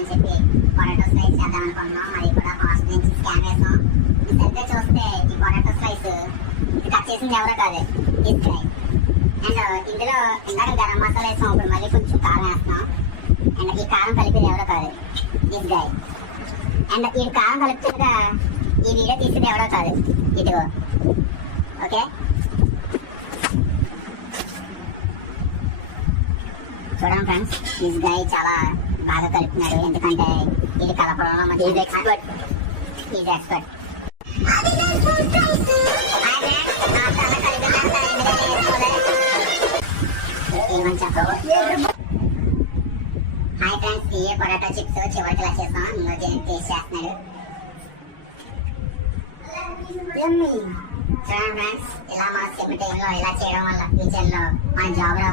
అని చెప్పి potato slice చేద్దాం అనుకుంటున్నాం. అది కూడా ఫాస్ట్ నుంచి స్కాన్ వేసాం. సరిగ్గా చూస్తే ఈ పొటాటో స్లైస్ కట్ చేసింది ఎవరో కాదు, దిస్ గై. అండ్ ఇందులో ఇందాక గరం మసాలా వేసాం, ఇప్పుడు మళ్ళీ కొంచెం కారం వేస్తున్నాం. అండ్ ఈ కారం కలిపేది ఎవరో కాదు, దిస్ గై. అండ్ ఈ కారం కలుపుతుండగా ఈ వీడియో తీసేది ఎవరో కాదు, ఇదిగో. ఓకే, చూడండి ఫ్రెండ్స్, దిస్ గై చాలా బాగా కలుపుతున్నాడు. ఎందుకంటే ఇది కలపడంలో మంచి ఎక్స్పర్ట్. హాయ్ ఫ్రెండ్స్, ఈ పొటాటో చిప్స్ చివరికి ఇలా చేస్తాం. ఇందులో టేస్ట్ చేస్తున్నాడు. చూడండి ఫ్రెండ్స్, ఇలా మన సిమ్ టైంలో ఇలా చేయడం వల్ల ఫ్యూచర్ లో మన జాబ్ రాకపోయినా